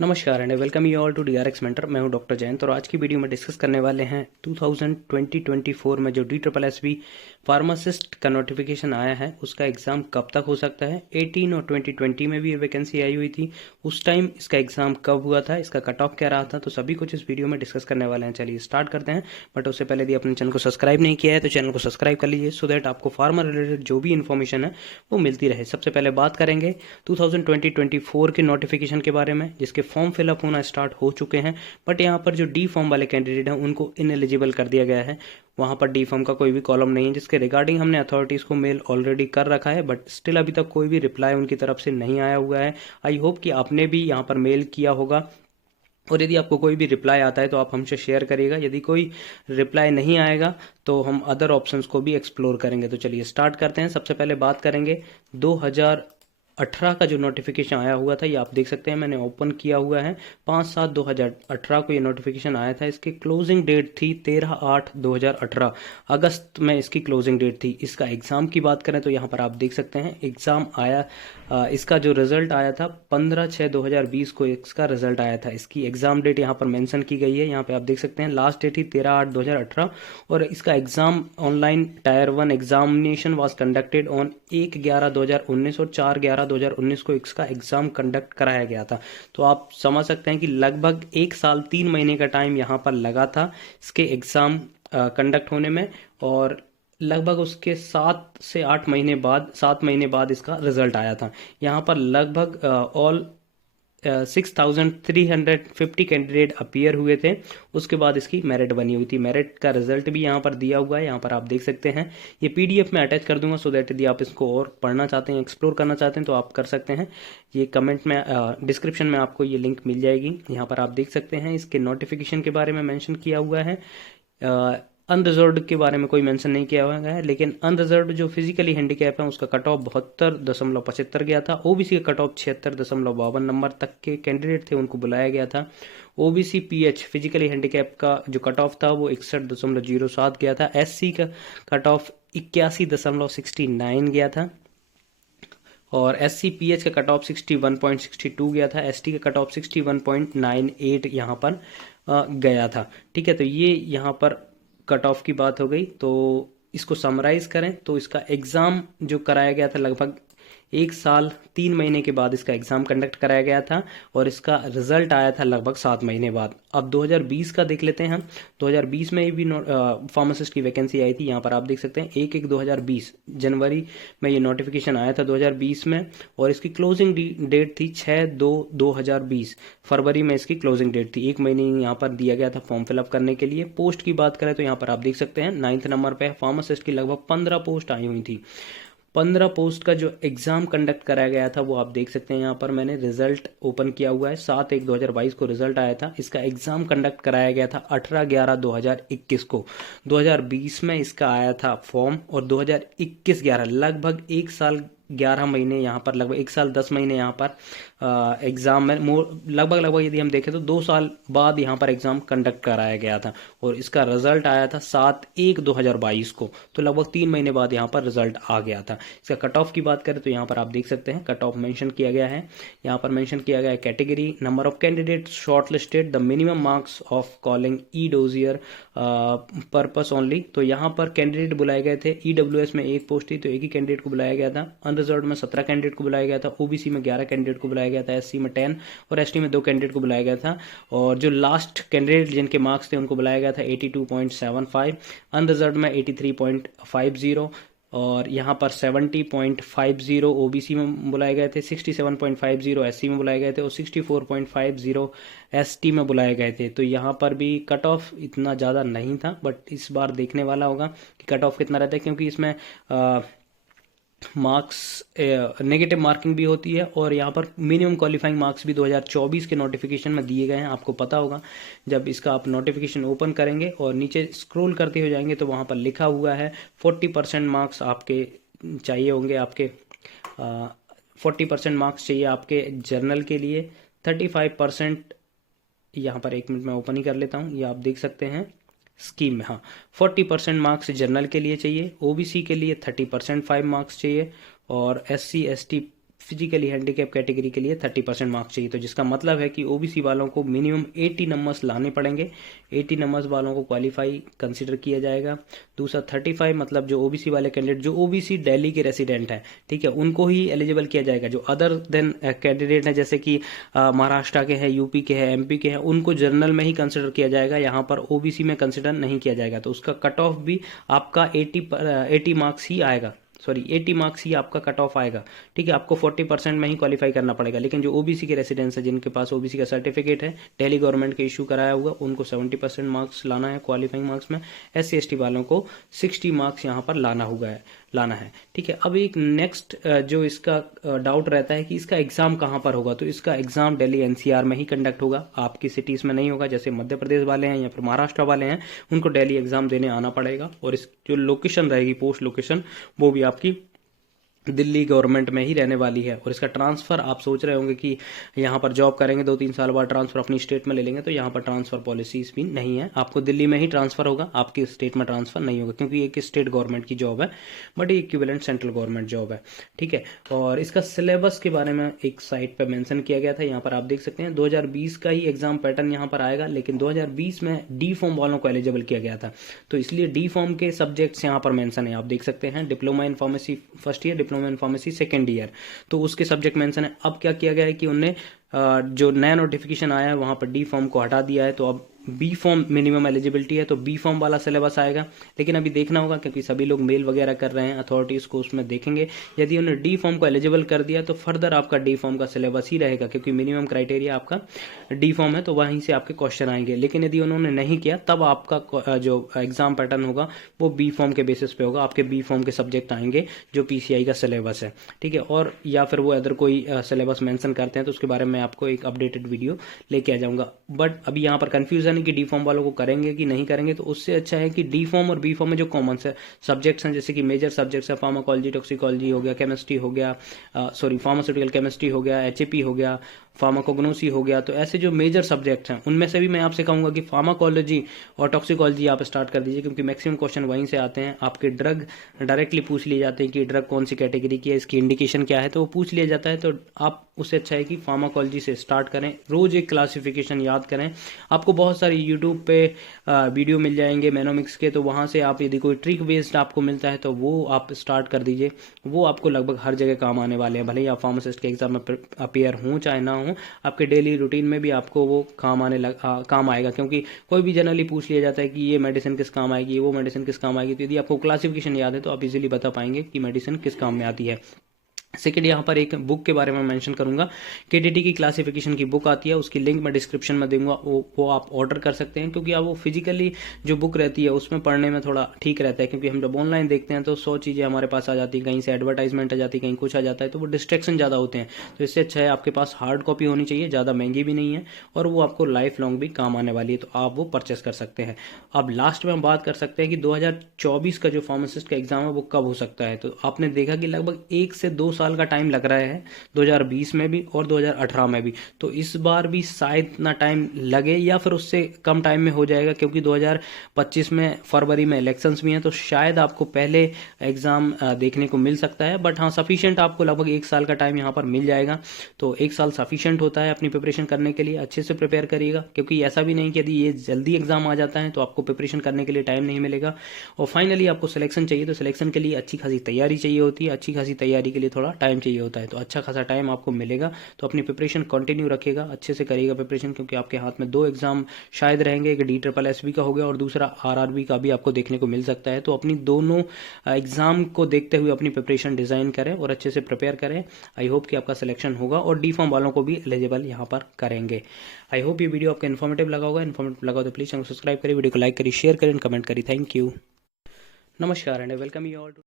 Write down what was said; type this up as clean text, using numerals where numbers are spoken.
नमस्कार and welcome you all to DRX mentor. मैं हूं डॉक्टर जयंत और आज की वीडियो में डिस्कस करने वाले हैं 2020-24 में जो DSSB फार्मासिस्ट का नोटिफिकेशन आया है उसका एग्ज़ाम कब तक हो सकता है। 18 और 2020 में भी ये वैकेंसी आई हुई थी, उस टाइम इसका एग्ज़ाम कब हुआ था, इसका कट ऑफ क्या रहा था, तो सभी कुछ इस वीडियो में डिस्कस करने वाले हैं। चलिए स्टार्ट करते हैं। बट उससे पहले यदि अपने चैनल को सब्सक्राइब नहीं किया है तो चैनल को सब्सक्राइब कर लीजिए, सो दैट आपको फार्मा रिलेटेड जो भी इन्फॉर्मेशन है वो मिलती रहे। सबसे पहले बात करेंगे 2020-24 के नोटिफिकेशन के बारे में, जिसके फॉर्म फिलअप होना स्टार्ट हो चुके हैं। बट यहाँ पर जो डी फॉर्म वाले कैंडिडेट हैं उनको इनएलिजिबल कर दिया गया है। वहाँ पर डी फॉर्म का कोई भी कॉलम नहीं है, जिसके रिगार्डिंग हमने अथॉरिटीज़ को मेल ऑलरेडी कर रखा है, बट स्टिल अभी तक कोई भी रिप्लाई उनकी तरफ से नहीं आया हुआ है। आई होप कि आपने भी यहाँ पर मेल किया होगा, और यदि आपको कोई भी रिप्लाई आता है तो आप हमसे शेयर करिएगा। यदि कोई रिप्लाई नहीं आएगा तो हम अदर ऑप्शंस को भी एक्सप्लोर करेंगे। तो चलिए स्टार्ट करते हैं। सबसे पहले बात करेंगे 2018 का जो नोटिफिकेशन आया हुआ था, ये आप देख सकते हैं, मैंने ओपन किया हुआ है। 5/7/2018 को ये नोटिफिकेशन आया था। इसकी क्लोजिंग डेट थी 13/8/2018, अगस्त में इसकी क्लोजिंग डेट थी। इसका एग्ज़ाम की बात करें तो यहाँ पर आप देख सकते हैं एग्ज़ाम आया, इसका जो रिजल्ट आया था 15/6/2020 को इसका रिजल्ट आया था। इसकी एग्ज़ाम डेट यहाँ पर मेंशन की गई है, यहाँ पे आप देख सकते हैं। लास्ट डेट थी 13/8/2018 और इसका exam online tyre 1 examination was conducted on 1/11/2019 और 4/11/2019 को इसका एग्ज़ाम कंडक्ट कराया गया था। तो आप समझ सकते हैं कि लगभग 1 साल 3 महीने का टाइम यहाँ पर लगा था इसके एग्ज़ाम कंडक्ट होने में, और लगभग उसके 7 महीने बाद इसका रिजल्ट आया था। यहाँ पर लगभग ऑल 6,350 कैंडिडेट अपीयर हुए थे। उसके बाद इसकी मेरिट बनी हुई थी। मेरिट का रिजल्ट भी यहाँ पर दिया हुआ है, यहाँ पर आप देख सकते हैं। ये पीडीएफ में अटैच कर दूंगा, सो दैट यदि आप इसको और पढ़ना चाहते हैं, एक्सप्लोर करना चाहते हैं तो आप कर सकते हैं। ये कमेंट में डिस्क्रिप्शन में आपको ये लिंक मिल जाएगी। यहाँ पर आप देख सकते हैं इसके नोटिफिकेशन के बारे में मेंशन किया हुआ है। अनरिजर्व्ड के बारे में कोई मेंशन नहीं किया हुआ है, लेकिन अनरिजर्व्ड जो फिजिकली हैंडीकैप है उसका कट ऑफ 72.75 गया था। ओबीसी का कट ऑफ 76.52 नंबर तक के कैंडिडेट थे, उनको बुलाया गया था। ओबीसी पीएच फिजिकली हैंडीकैप का जो कट ऑफ था वो 61.07 गया था। एससी का कट ऑफ 81.69 गया था, और एससी पीएच का कट ऑफ 61.62 गया था। एसटी का कट ऑफ 61.98 यहाँ पर गया था। ठीक है, तो ये यहाँ पर कट ऑफ की बात हो गई। तो इसको समराइज करें तो इसका एग्ज़ाम जो कराया गया था लगभग 1 साल 3 महीने के बाद इसका एग्ज़ाम कंडक्ट कराया गया था, और इसका रिजल्ट आया था लगभग 7 महीने बाद। अब 2020 का देख लेते हैं हम। 2020 में भी फार्मासिस्ट की वैकेंसी आई थी। यहाँ पर आप देख सकते हैं 1/1/2020 जनवरी में ये नोटिफिकेशन आया था 2020 में, और इसकी क्लोजिंग डेट थी 6/2/2020। फरवरी में इसकी क्लोजिंग डेट थी। 1 महीने यहाँ पर दिया गया था फॉर्म फिलअप करने के लिए। पोस्ट की बात करें तो यहाँ पर आप देख सकते हैं 9th नंबर पे फार्मासिस्ट की लगभग 15 पोस्ट आई हुई थी। 15 पोस्ट का जो एग्ज़ाम कंडक्ट कराया गया था वो आप देख सकते हैं। यहाँ पर मैंने रिजल्ट ओपन किया हुआ है। 7/1/2022 को रिजल्ट आया था। इसका एग्ज़ाम कंडक्ट कराया गया था 18/11/2021 को। 2020 में इसका आया था फॉर्म, और 2021-11 लगभग 1 साल 11 महीने यहाँ पर, लगभग 1 साल 10 महीने यहाँ पर एग्ज़ाम में लगभग यदि हम देखें तो 2 साल बाद यहाँ पर एग्ज़ाम कंडक्ट कराया गया था, और इसका रिजल्ट आया था 7/1/2022 को। तो लगभग 3 महीने बाद यहाँ पर रिजल्ट आ गया था। इसका कट ऑफ की बात करें तो यहाँ पर आप देख सकते हैं कट ऑफ मेंशन किया गया है। यहाँ पर मेंशन किया गया है category, number of candidate short listed, the minimum marks of calling E dossier purpose only. तो यहाँ पर कैंडिडेट बुलाए गए थे। ईडब्ल्यूएस में 1 पोस्ट थी तो 1 ही कैंडिडेट को बुलाया गया था। अनरिजर्व्ड में 17 कैंडिडेट को बुलाया गया था। ओबीसी में 11 कैंडिडेट को बुलाया गया था। एससी में 10 और एसटी में 2 कैंडिडेट को बुलाया गया था। और जो लास्ट कैंडिडेट जिनके मार्क्स थे उनको बुलाया गया था 82.75, अनरिजर्व्ड में 83.50, और यहाँ पर 70.50 ओबीसी में बुलाए गए थे, 67.50 एससी में बुलाए गए थे, और 64.50 एसटी में बुलाए गए थे। तो यहाँ पर भी कट ऑफ इतना ज़्यादा नहीं था, बट इस बार देखने वाला होगा कि कट ऑफ कितना रहता है, क्योंकि इसमें मार्क्स नेगेटिव मार्किंग भी होती है, और यहाँ पर मिनिमम क्वालिफाइंग मार्क्स भी 2024 के नोटिफिकेशन में दिए गए हैं। आपको पता होगा, जब इसका आप नोटिफिकेशन ओपन करेंगे और नीचे स्क्रॉल करते हो जाएंगे तो वहाँ पर लिखा हुआ है 40% मार्क्स आपके चाहिए होंगे। आपके 40% मार्क्स चाहिए आपके जर्नल के लिए। 35% यहाँ पर 1 मिनट में ओपन ही कर लेता हूँ, ये आप देख सकते हैं स्कीम में। हाँ, 40% मार्क्स जनरल के लिए चाहिए। ओबीसी के लिए 30% 5 मार्क्स चाहिए, और SC ST physically handicap category के लिए 30% मार्क्स चाहिए। तो जिसका मतलब है कि ओबीसी वालों को मिनिमम 80 नंबर्स लाने पड़ेंगे। 80 नंबर्स वालों को क्वालिफाई कंसिडर किया जाएगा। दूसरा 35 मतलब जो ओबीसी वाले कैंडिडेट जो ओबीसी दिल्ली के रेसिडेंट हैं, ठीक है, उनको ही एलिजिबल किया जाएगा। जो अदर देन कैंडिडेट हैं जैसे कि महाराष्ट्र के हैं, यूपी के हैं, एमपी के हैं, उनको जनरल में ही कंसिडर किया जाएगा, यहाँ पर ओबीसी में कंसिडर नहीं किया जाएगा। तो उसका कट ऑफ भी आपका 80 मार्क्स ही आएगा, सॉरी 80 मार्क्स ही आपका कट ऑफ आएगा, ठीक है। आपको 40% में ही क्वालिफाई करना पड़ेगा। लेकिन जो ओबीसी के रेसिडेंट्स है, जिनके पास ओबीसी का सर्टिफिकेट है, दिल्ली गवर्नमेंट के इशू कराया हुआ, उनको 70% मार्क्स लाना है क्वालिफाइंग मार्क्स में। SC ST वालों को 60 मार्क्स यहाँ पर लाना है, ठीक है। अब एक नेक्स्ट जो इसका डाउट रहता है कि इसका एग्जाम कहाँ पर होगा, तो इसका एग्जाम दिल्ली NCR में ही कंडक्ट होगा, आपकी सिटीज़ में नहीं होगा। जैसे मध्य प्रदेश वाले हैं या फिर महाराष्ट्र वाले हैं, उनको दिल्ली एग्जाम देने आना पड़ेगा। और इस जो लोकेशन रहेगी, पोस्ट लोकेशन, वो भी आपकी दिल्ली गवर्नमेंट में ही रहने वाली है। और इसका ट्रांसफ़र आप सोच रहे होंगे कि यहाँ पर जॉब करेंगे 2-3 साल बाद ट्रांसफ़र अपनी स्टेट में ले लेंगे, तो यहाँ पर ट्रांसफ़र पॉलिसीज़ भी नहीं है। आपको दिल्ली में ही ट्रांसफ़र होगा, आपकी स्टेट में ट्रांसफ़र नहीं होगा, क्योंकि एक स्टेट गवर्नमेंट की जॉब है, बट ये इक्विवेलेंट सेंट्रल गवर्नमेंट जॉब है, ठीक है। और इसका सिलेबस के बारे में एक साइट पर मैंशन किया गया था, यहाँ पर आप देख सकते हैं 2020 का ही एग्जाम पैटर्न यहाँ पर आएगा। लेकिन 2020 में डी फॉर्म वालों को एलिजिबल किया गया था, तो इसलिए डी फॉर्म के सब्जेक्ट्स यहाँ पर मैंशन है, आप देख सकते हैं। Diploma in pharmacy first year, diploma in pharmacy second year, तो उसके सब्जेक्ट मेंशन है। अब क्या किया गया है कि उनने जो नया नोटिफिकेशन आया है वहां पर डी फॉर्म को हटा दिया है, तो अब बी फॉर्म मिनिमम एलिजिबिलिटी है, तो बी फॉर्म वाला सिलेबस आएगा। लेकिन अभी देखना होगा, क्योंकि सभी लोग मेल वगैरह कर रहे हैं, अथॉरिटीज को उसमें देखेंगे। यदि उन्होंने डी फॉर्म को एलिजिबल कर दिया तो फर्दर आपका डी फॉर्म का सिलेबस ही रहेगा, क्योंकि मिनिमम क्राइटेरिया आपका डी फॉर्म है, तो वहीं से आपके क्वेश्चन आएंगे। लेकिन यदि उन्होंने नहीं किया, तब आपका जो एग्जाम पैटर्न होगा वो बी फॉर्म के बेसिस पे होगा। आपके बी फॉर्म के सब्जेक्ट आएंगे जो PCI का सिलेबस है, ठीक है। और या फिर वो अदर कोई सिलेबस मेंशन करते हैं तो उसके बारे में आपको एक अपडेटेड वीडियो लेके आ जाऊंगा। बट अभी यहाँ पर कंफ्यूजन है कि डी फॉर्म वालों को करेंगे कि नहीं करेंगे, तो उससे अच्छा है कि डी फॉर्म और बी फॉर्म में जो कॉमन से सब्जेक्ट्स हैं, जैसे कि मेजर सब्जेक्ट्स है, फार्माकोलॉजी, टॉक्सिकोलॉजी हो गया, केमिस्ट्री हो गया, फार्मास्यूटिकल केमिस्ट्री हो गया, HAP हो गया, फार्माकोग्नोसी हो गया, तो ऐसे जो मेजर सब्जेक्ट्स हैं उनमें से भी मैं आपसे कहूंगा कि फार्माकोलॉजी और टॉक्सिकोलॉजी आप स्टार्ट कर दीजिए, क्योंकि मैक्सिमम क्वेश्चन वहीं से आते हैं। आपके ड्रग डायरेक्टली पूछ लिए जाते हैं कि ड्रग कौन सी कैटेगरी की है, इसकी इंडिकेशन क्या है, तो वो पूछ लिया जाता है। तो आप उससे अच्छा है कि फार्माकोलॉजी से स्टार्ट करें, रोज एक क्लासिफिकेशन याद करें। आपको बहुत सारी यूट्यूब पे वीडियो मिल जाएंगे मैनोमिक्स के, तो वहाँ से आप यदि कोई ट्रिक बेस्ड आपको मिलता है तो वो आप स्टार्ट कर दीजिए। वो आपको लगभग हर जगह काम आने वाले हैं, भले ही आप फार्मासिस्ट के एग्जाम में अपियर हों चाहे ना हो, आपके डेली रूटीन में भी आपको वो काम आएगा। क्योंकि कोई भी जनरली पूछ लिया जाता है कि ये मेडिसिन किस काम आएगी, वो मेडिसिन किस काम आएगी, तो यदि आपको क्लासिफिकेशन याद है तो आप इजीली बता पाएंगे कि मेडिसिन किस काम में आती है। सेकेंड, यहाँ पर एक बुक के बारे में मेंशन करूंगा, KDT की क्लासिफिकेशन की बुक आती है, उसकी लिंक मैं डिस्क्रिप्शन में दूंगा, वो आप ऑर्डर कर सकते हैं। क्योंकि आप वो फिजिकली जो बुक रहती है उसमें पढ़ने में थोड़ा ठीक रहता है, क्योंकि हम जब ऑनलाइन देखते हैं तो 100 चीज़ें हमारे पास आ जाती है, कहीं से एडवर्टाइजमेंट आ जाती है, कहीं कुछ आ जाता है, तो वो डिस्ट्रैक्शन ज़्यादा होते हैं। तो इससे अच्छा है आपके पास हार्ड कॉपी होनी चाहिए, ज़्यादा महंगी भी नहीं है और वो आपको लाइफ लॉन्ग भी काम आने वाली है, तो आप वो परचेस कर सकते हैं। अब लास्ट में हम बात कर सकते हैं कि 2024 का जो फार्मासिस्ट का एग्जाम है वो कब हो सकता है। तो आपने देखा कि लगभग 1 से 2 साल का टाइम लग रहा है 2020 में भी और 2018 में भी, तो इस बार भी शायद इतना टाइम लगे या फिर उससे कम टाइम में हो जाएगा, क्योंकि 2025 में फरवरी में इलेक्शंस भी हैं, तो शायद आपको पहले एग्जाम देखने को मिल सकता है। बट हाँ, सफिशिएंट आपको लगभग 1 साल का टाइम यहाँ पर मिल जाएगा, तो 1 साल सफिशिएंट होता है अपनी प्रिपरेशन करने के लिए। अच्छे से प्रिपेयर करिएगा, क्योंकि ऐसा भी नहीं कि यदि ये जल्दी एग्जाम आ जाता है तो आपको प्रिपरेशन करने के लिए टाइम नहीं मिलेगा। और फाइनली आपको सिलेक्शन चाहिए, तो सिलेक्शन के लिए अच्छी खासी तैयारी चाहिए होती है, अच्छी खासी तैयारी के लिए थोड़ा टाइम चाहिए होता है, तो अच्छा खासा टाइम आपको मिलेगा। तो अपनी प्रिपरेशन कंटिन्यू रखिएगा, अच्छे से करिएगा प्रिपरेशन, क्योंकि आपके हाथ में 2 एग्जाम शायद रहेंगे, एक DSSB का हो गया और दूसरा RRB का भी आपको देखने को मिल सकता है। तो अपनी दोनों एग्जाम को देखते हुए अपनी प्रिपरेशन डिजाइन करें और अच्छे से प्रिपेयर करें। आई होप कि आपका सिलेक्शन होगा और डी फॉर्म वालों को भी एलिजिबल यहाँ पर करेंगे। आई होप ये वीडियो आपको इन्फॉर्मेटिव लगा होगा। इन्फॉर्मेटिव लगा तो प्लीज चैनल सब्सक्राइब करिए, वीडियो को लाइक करिए, शेयर करें, कमेंट करिए। थैंक यू, नमस्कार and welcome you all to